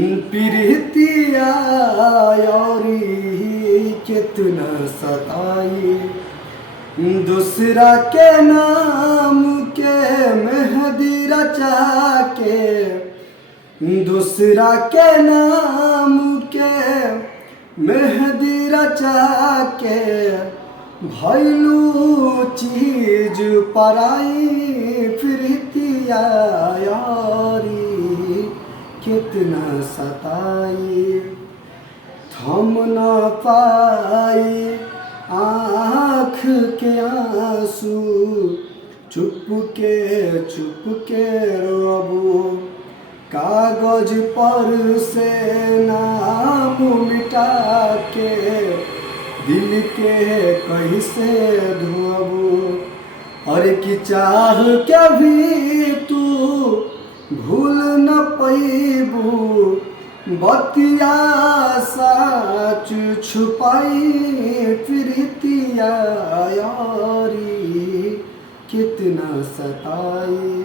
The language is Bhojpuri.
प्रीतिया यारी कितना सताई, दूसरा के नाम के मेहंदी रचा के, दूसरा के नाम के मेहंदी रचा के, भैलू चीज पराई प्रीतिया यारी कितना सताई। थम न पाई आँख के आंसू, चुप के रोबू, कागज पर से नाम मिटा के, दिल के कैसे धोबू। और कि चाह के भी तू भूल न पैबू, बतिया साच छुपाई प्रीतिया यारी कितना सताई।